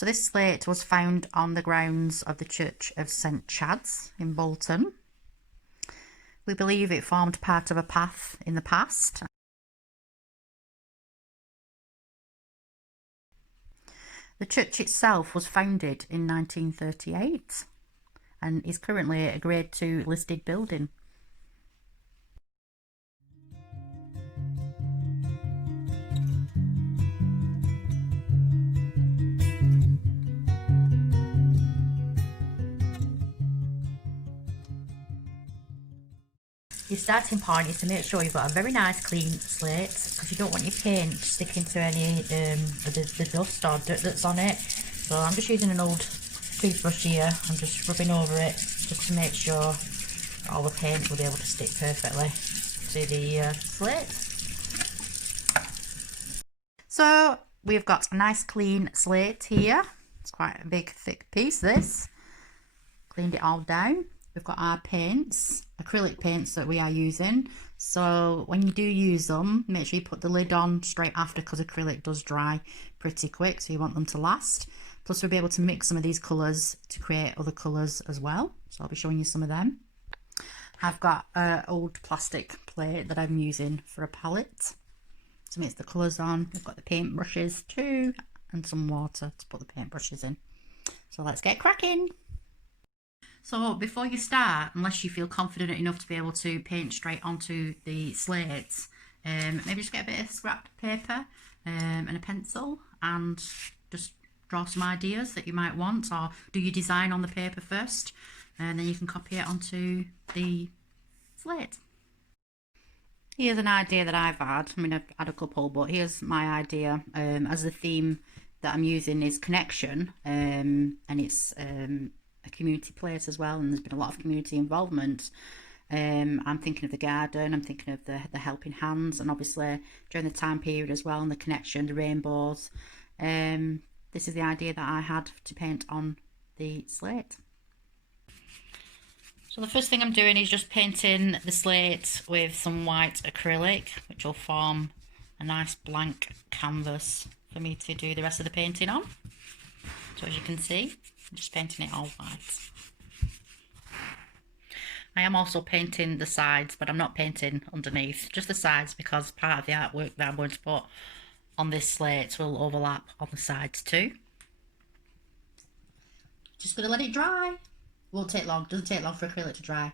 So this slate was found on the grounds of the Church of St Chad's in Bolton. We believe it formed part of a path in the past. The church itself was founded in 1938 and is currently a Grade 2 listed building. Your starting point is to make sure you've got a very nice clean slate, because you don't want your paint sticking to any of the dust or dirt that's on it. So I'm just using an old toothbrush here. I'm just rubbing over it just to make sure all the paint will be able to stick perfectly to the slate. So we've got a nice clean slate here. It's quite a big thick piece, this. Cleaned it all down. We've got our paints, acrylic paints that we are using. So when you do use them, make sure you put the lid on straight after, because acrylic does dry pretty quick, so you want them to last. Plus we'll be able to mix some of these colours to create other colours as well. So I'll be showing you some of them. I've got an old plastic plate that I'm using for a palette to mix the colours on. We've got the paint brushes too, and some water to put the paint brushes in. So let's get cracking. So before you start, unless you feel confident enough to be able to paint straight onto the slates, maybe just get a bit of scrap paper and a pencil and just draw some ideas that you might want, or do your design on the paper first and then you can copy it onto the slate. Here's an idea that I've had. I mean, I've had a couple, but here's my idea. As the theme that I'm using is connection, and it's a community place as well, and there's been a lot of community involvement. I'm thinking of the garden, I'm thinking of the helping hands, and obviously during the time period as well, and the connection, the rainbows. This is the idea that I had to paint on the slate. So the first thing I'm doing is just painting the slate with some white acrylic, which will form a nice blank canvas for me to do the rest of the painting on. So as you can see, I'm just painting it all white. I am also painting the sides, but I'm not painting underneath, just the sides, because part of the artwork that I'm going to put on this slate will overlap on the sides too. Just going to let it dry. Won't take long, doesn't take long for acrylic to dry.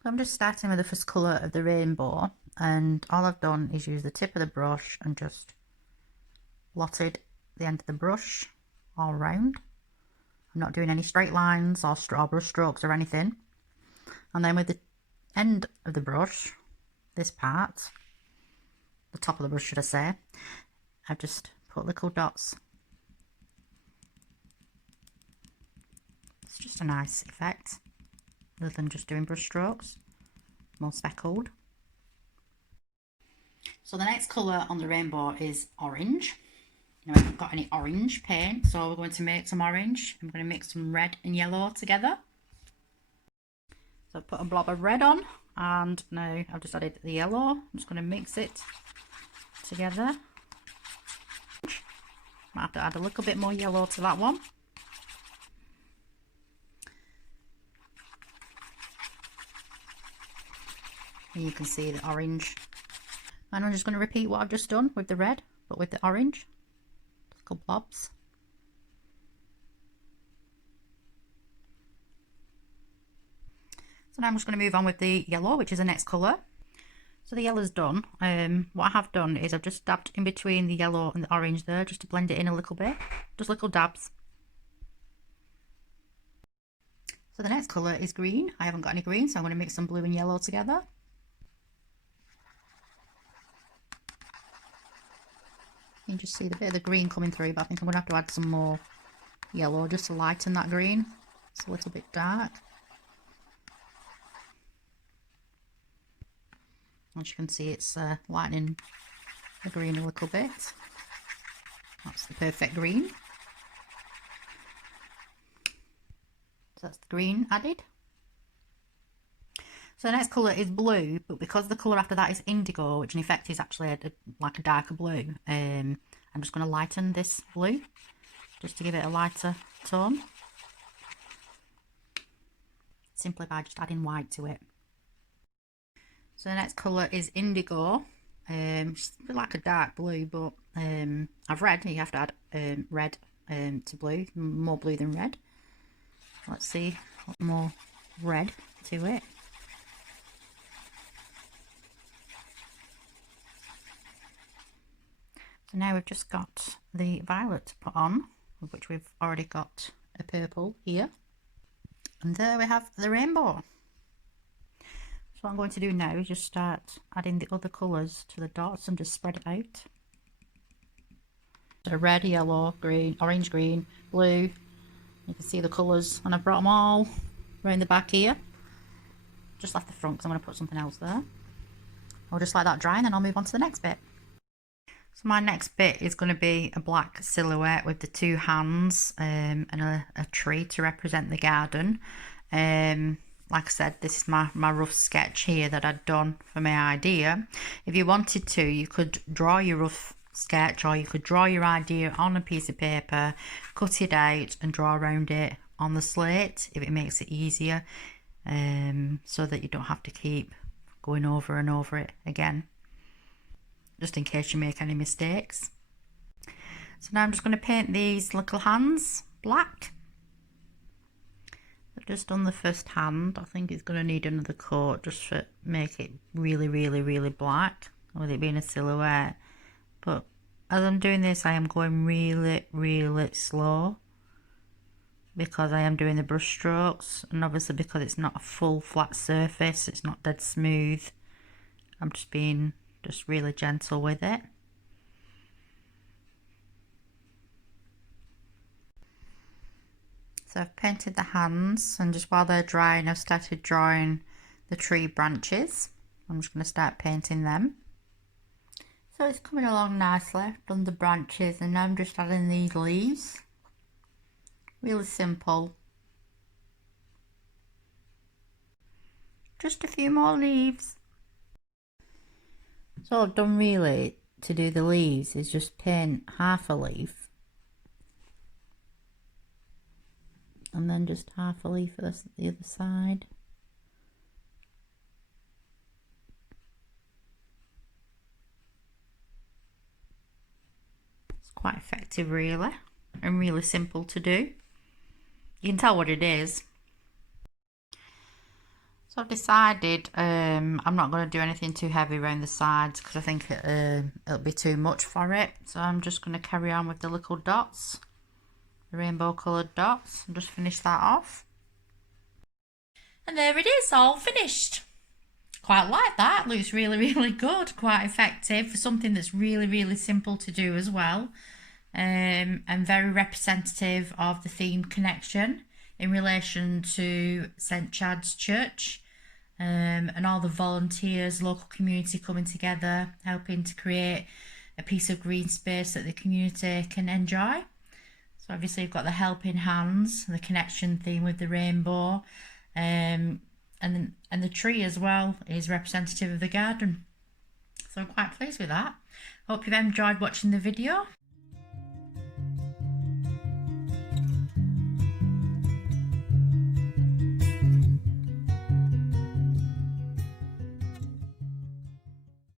So I'm just starting with the first colour of the rainbow, and all I've done is use the tip of the brush and just blotted the end of the brush all round. I'm not doing any straight lines or brush strokes or anything. And then with the end of the brush, this part, the top of the brush should I say, I've just put little dots. It's just a nice effect, other than just doing brush strokes, more speckled. So the next colour on the rainbow is orange. Now I haven't got any orange paint, so we're going to make some orange. I'm going to mix some red and yellow together. So I've put a blob of red on, and now I've just added the yellow. I'm just going to mix it together. Might have to add a little bit more yellow to that one. And you can see the orange. And I'm just going to repeat what I've just done with the red, but with the orange. Little blobs. So now I'm just going to move on with the yellow, which is the next colour. So the yellow's done. What I have done is I've just dabbed in between the yellow and the orange there, just to blend it in a little bit. Just little dabs. So the next colour is green. I haven't got any green, so I'm going to mix some blue and yellow together. You can just see the bit of the green coming through, but I think I'm going to have to add some more yellow just to lighten that green. It's a little bit dark. As you can see, it's lightening the green a little bit. That's the perfect green. So that's the green added. So the next colour is blue, but because the colour after that is indigo, which in effect is actually like a darker blue, I'm just going to lighten this blue just to give it a lighter tone, simply by just adding white to it. So the next colour is Indigo. It's like a dark blue, but I've read you have to add red to blue, more blue than red. Let's see what more red to it. So now we've just got the violet to put on, of which we've already got a purple here. And there we have the rainbow. So what I'm going to do now is just start adding the other colours to the dots and just spread it out. So red, yellow, green, orange, green, blue. You can see the colours, and I've brought them all around the back here. Just left the front because I'm going to put something else there. I'll just let that dry and then I'll move on to the next bit. So my next bit is going to be a black silhouette with the two hands and a tree to represent the garden. Like I said, this is my rough sketch here that I'd done for my idea. If you wanted to, you could draw your rough sketch, or you could draw your idea on a piece of paper, cut it out and draw around it on the slate if it makes it easier, so that you don't have to keep going over and over it again, just in case you make any mistakes. So now I'm just going to paint these little hands black. I've just done the first hand. I think it's going to need another coat just to make it really, really, really black, with it being a silhouette. But as I'm doing this, I am going really, really slow, because I am doing the brush strokes, and obviously because it's not a full flat surface, it's not dead smooth, I'm just being really gentle with it. So I've painted the hands, and just while they're drying, I've started drawing the tree branches. I'm just going to start painting them. So it's coming along nicely. I've done the branches, and now I'm just adding these leaves. Really simple. Just a few more leaves. So all I've done really to do the leaves is just paint half a leaf, and then just half a leaf for the other side. It's quite effective really, and really simple to do. You can tell what it is. So I've decided I'm not going to do anything too heavy around the sides, because I think it'll be too much for it. So I'm just going to carry on with the little dots, the rainbow coloured dots, and just finish that off. And there it is, all finished. Quite like that. Looks really, really good. Quite effective for something that's really, really simple to do as well. And very representative of the theme connection in relation to St Chad's Church, and all the volunteers, local community coming together, helping to create a piece of green space that the community can enjoy. So obviously you've got the helping hands, the connection theme with the rainbow, and the tree as well is representative of the garden. So I'm quite pleased with that. Hope you've enjoyed watching the video.